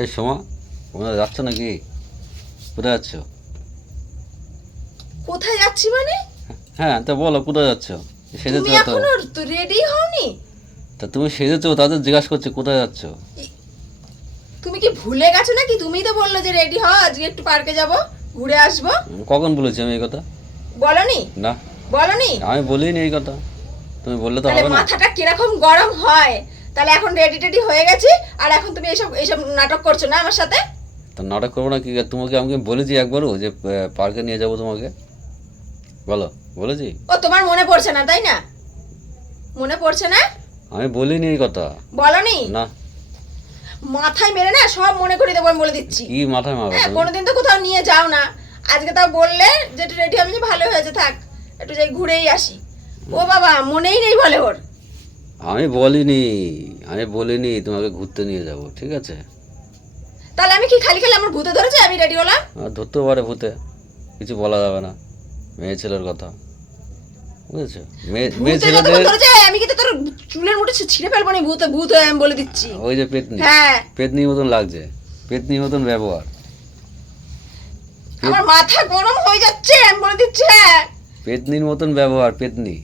এই সোমা, তোমরা যাচ্ছ নাকি? কোথায় যাচ্ছ? কোথায় যাচ্ছি মানে? হ্যাঁ, তা বলো কোথায় যাচ্ছ? তুমি সেজেছো তো? এখনো রেডি হওনি? তা তুমি সেজেছো, তাদের জিজ্ঞাসা করছি কোথায় যাচ্ছ? তুমি কি ভুলে গেছো নাকি? তুমিই তো বললে যে রেডি হও, আজকে একটু পার্কে যাব, ঘুরে আসবো। কখন বলেছি আমি এই কথা? বলনি? না, বলনি? আমি বলিনি এই কথা। তুমি বললে তো তাহলে হবে না। মাথাটা কিরকম গরম হয়? তাহলে এখন রেডি টেডি হয়ে গেছি, আর এখন তুমি এইসব এইসব নাটক করছো না আমার সাথে? তা নাটক করবো না কি? তোমাকে আমাকে বলেছি একবারও যে পার্কে নিয়ে যাবো তোমাকে? বলো, বলেছি? ও তোমার মনে পড়ছে না তাই না? মনে পড়ছে না? আমি বলিনি এই কথা। বলনি? না। মাথায় মেরে না সব মনে করিয়ে দেবো, আমি বলে দিচ্ছি। কি মাথায় মারবে হ্যাঁ, তুমি? কোনোদিন তো কোথাও নিয়ে যাও না, আজকে তাও বললে যে একটু রেডি আমি, যে ভালো হয়েছে, থাক একটু যাই ঘুরেই আসি। ও বাবা, মনেই নেই বলে ওর। আমি বলিনি, আমি বলিনি তোমাকে ঘুরতে নিয়ে যাব, ঠিক আছে? তাহলে আমি কি খালি খালি আমার ভূতে ধরেছে আমি রেডি হলাম? আর ধরতেও পারে ভূতে, কিছু বলা যাবে না, মেয়ে ছেলের কথা, বুঝেছো? মেয়ে ভূতে যতক্ষণ ছেলেদের ধরেছে আমি কিন্তু তোর চুলের মুঠে ছিঁড়ে ফেলবো না, ভূতে ভূত হয়ে আমি বলে দিচ্ছি। ওই যে পেতনি, হ্যাঁ, পেতনির মতন লাগছে, পেতনির মতন ব্যবহার। আমার মাথা গরম হয়ে যাচ্ছে, আমি বলে দিচ্ছি। হ্যাঁ, পেতনির মতন ব্যবহার, পেতনি,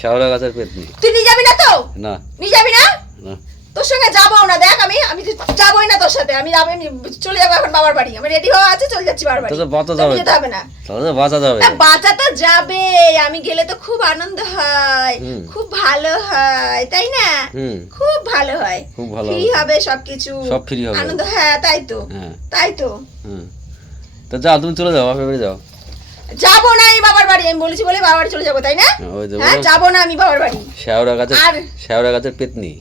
শাওড়া গাছের পেতনি। তুই নিয়ে যাবি না তো? না, নিয়ে যাবি না? না, তোর সঙ্গে যাবো না, দেখ আমি আমি তো যাবোই না তোর সাথে। আমি যাবো, আমি চলে যাবো এখন বাবার বাড়ি। আমি রেডি হওয়া আছে, চলে যাচ্ছি বাবার বাড়ি। তো বাঁচা তোকে যাবে, যেতে হবে না। তাহলে তো বাঁচা যাবে। বাঁচা তো যাবে, আমি গেলে তো খুব আনন্দ হয়, হুম। খুব ভালো হয়, তাই না? হুম, খুব ভালো হয়, খুব ভালো ফ্রি হবে। হবে সবকিছু, সব free হবে। আনন্দ। হ্যাঁ, তাই তো, হ্যাঁ, তাই তো। হুম। তো যাও, তুমি চলে যাও, বাপের বাড়ি যাও। যাবো না আমি বাবার বাড়ি, আমি বলেছি বলে বাবার বাড়ি চলে যাবো, তাই না? ওই যে হ্যাঁ, বললাম, যাবো না আমি বাবার বাড়ি। শ্যাওড়া গাছের, আর শ্যাওড়া গাছের পেতনি,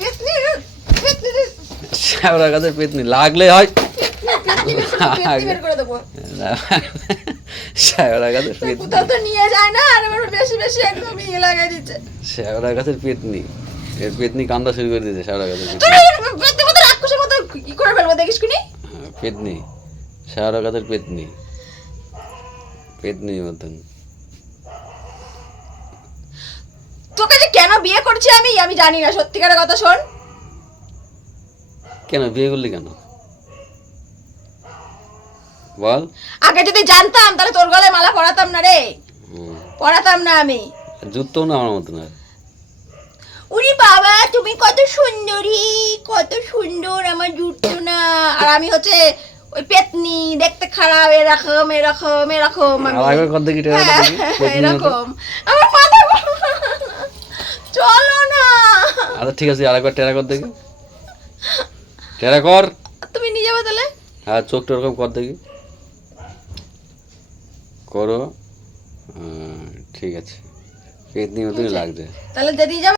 পেতনি- পেতনি- শ্যাওড়া গাছের পেতনি লাগলে হয়। পেতনি বের করে দেবো। শ্যাওড়া গাছের তো পেতনি, কোথাও তো নিয়ে যায় না, আর আমার বেশি বেশি একদম ইয়ে লাগাই দিচ্ছে। শ্যাওড়া গাছের পেতনি, এর পেতনি কান্দা শুরু করে দিয়েছে, শ্যাওড়া গাছের তোর পেতনি। পেতনি মতো রাক্ষসের মতো কি করে ফেলবো দেখিস কুনি? হ্যাঁ, পেতনি, শ্যাওড়া গাছের পেতনি, পেতনির মতন। তোকে যে কেন বিয়ে করছি আমি আমি জানি না, সত্যিকারের কথা শোন। কেন বিয়ে করলি কেন? বল। আগে যদি জানতাম তাহলে তোর গলায় মালা পরাতাম না রে, হুম, পরাতাম না আমি। জুতোও না আমার মতন আর। উরি বাবা, তুমি কত সুন্দরী, কত সুন্দর, আমার জুটতো না। আর আমি হচ্ছে ওই পেতনি, দেখতে খারাপ, এরকম এরকম এরকম আমি। আর একবার কর দেখি, টেরাটা দেখি, হ্যাঁ, পেতনির মতো। এরকম আমার মাথা চলো না। আচ্ছা ঠিক আছে, আরেকবার টেরা কর দেখি, টেরা কর। তুমি নিয়ে যাবে তাহলে? আর চোখটা ওরকম কর দেখি, করো। ঠিক আছে, পেতনির মতনই লাগছে। তাহলে দিয়ে যাবে।